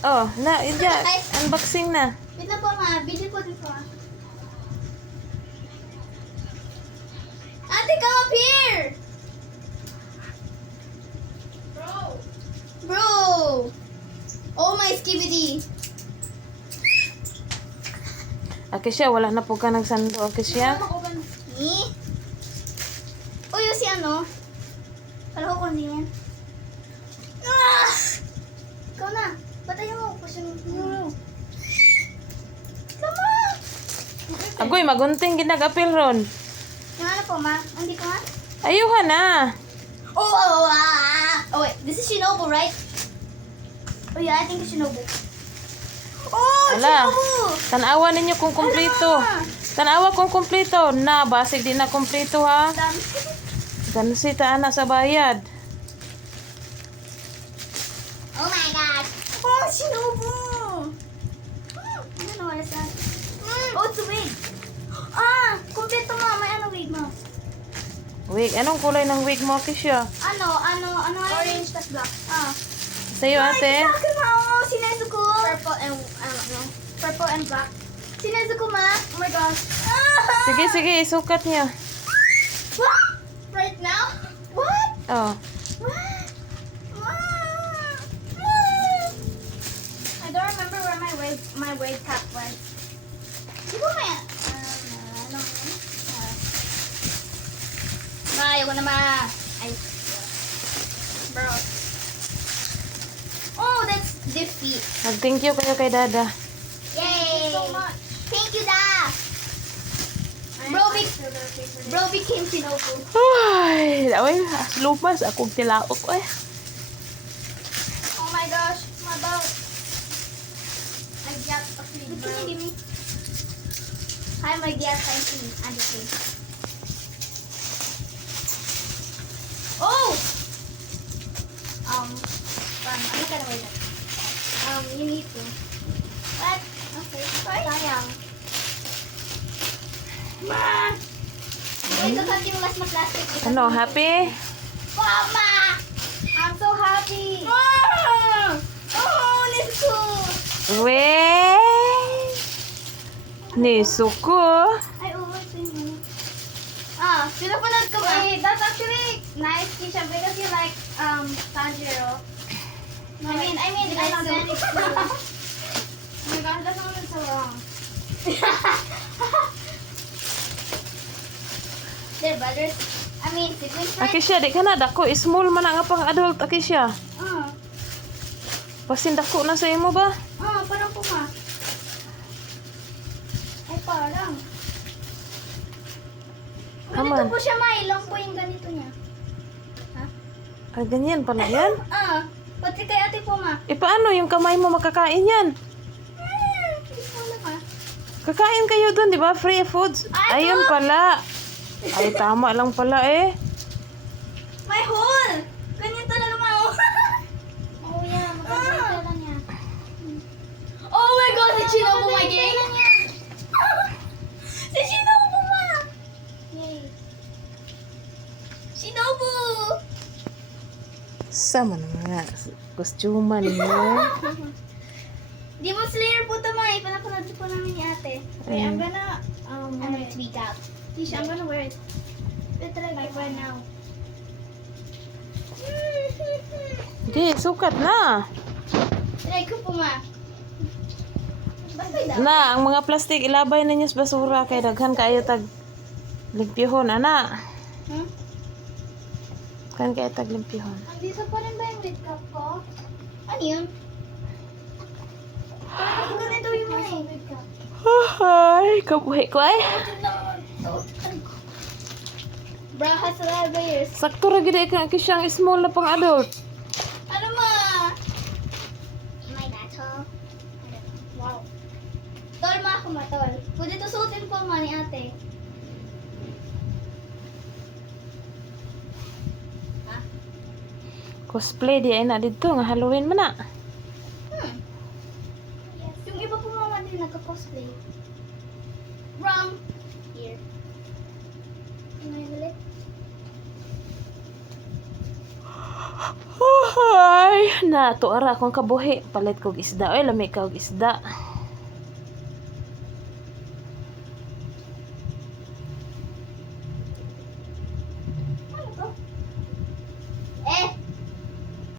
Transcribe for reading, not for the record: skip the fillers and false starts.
Oh, na, unboxing na. Wait lang po ma, video po din po ah. Ate, come up here! Bro! Oh my skibidi! Akisha, wala na po ka nagsando, Akisha. Ni? Uy, yung si ano? Kala ko kundi yan. Ah! Ikaw na. Patayin mo. Pasyon mo. Come on! Agoy, magunting ginag-apil ron. Yung ano po, ma? Hindi ko ma? Ayuhan na. Oh, wait. This is Shinobu, right? Oh, yeah. I think it's Shinobu. Oh, Ala, Shinobu! tanawa ninyo kung kumpleto. Ala! Tanawa kung kumpleto. Na, basig di na kumpleto ha. Dami. Gansi ta ana sa bayad. Oh my God! Oh, Shinobu! Ano, what is that? Oh, it's a wig. Ah, kompleto mo. May ano wig mo? Wig, anong kulay ng wig mo, Akisha? Ano? Orange tas black. Ah. Sa'yo, ate? Bakit mo? Sinezuko. Purple and black. Sinezuko, ma. Oh my gosh. Ah! Sige, sige, isukat niya. What? Right now? What? Oh. What? I don't remember where my wave cap went. Di ba may... Ma, ayoko na ma. Ay. Bro. Oh, that's Diffie. Mag-thank you kayo kay Dada. Yay! Thank you so much. Thank you, Da. Bro became Shinobu. Ay, daway, lumas akong tilaok eh. Oh my gosh, my boat. I got a free boat. Can you give me? Hi, my dear. Thank you. I'm just kidding. Oh! I'm not gonna wait. You need to. What? Okay. Sayang. Ma! Ito kasi yung last na plastic. Ano, happy? Mama! I'm so happy! Oh! Oh, Nezuko! Wey! Nisuko. Ay, oo, ito yun. Ah, pinapanood ko ba? Wait, that's actually nice, Kisha, because you like, Tanjiro. No, I mean, I love Danny too. Oh my gosh, that's not so wrong. They're brothers. I mean, siblings, right? Akisha, di ka na dako. Small man nga pang adult, Akisha. Pasin dako na sa imo ba? Parang po ma. Ay, parang. Come Ganito on. po siya, ma. Ilang po yung ganito niya. Ay, ganyan pala yan. Pati kay ate po, ma. E paano yung kamay mo makakain yan? Hindi po na, ma. Kakain kayo dun, di ba? Free foods. Ay, Ayun ito. pala. Ay, tama lang pala eh. May hole! Ganyan talaga, ma. Oh, yeah. Maganda lang niya. Oh my God! Si Shinobu, my gay. Si Shinobu, ma. Yay. Shinobu! Sama na nga. Kostyuma ninyo. Demon Slayer po ito, ma. Ipanapanood po namin ni ate. Okay, I'm gonna, tweak out. Tisha, I'm gonna wear it. Like right now. Di, sukat na. Try ko po, ma. Ba't may daw? Na, ang mga plastic ilabay ninyo sa basura kay daghan kayo tag limpyahon, ana. Kan kayo tag limpyahon. Andito pa rin ba yung lid cup ko? Ano yun? Parang ganito yung mga lid cup. Ay, kabuhi ko ay. Bra has a lot of layers. Sakto ra gid ka kisyang small na pang adult. Ano ma? My battle. Wow. Tol ma ako ma, tol. Pwede to suotin po ma ni ate. Cosplay di ay na dito nga Halloween man na. Yes. Yung iba po mama din nagka-cosplay. Wrong. Here. Ano yung ulit? Ay, na tuara akong kabuhi. Palit kog isda. Ay, lami ka og isda.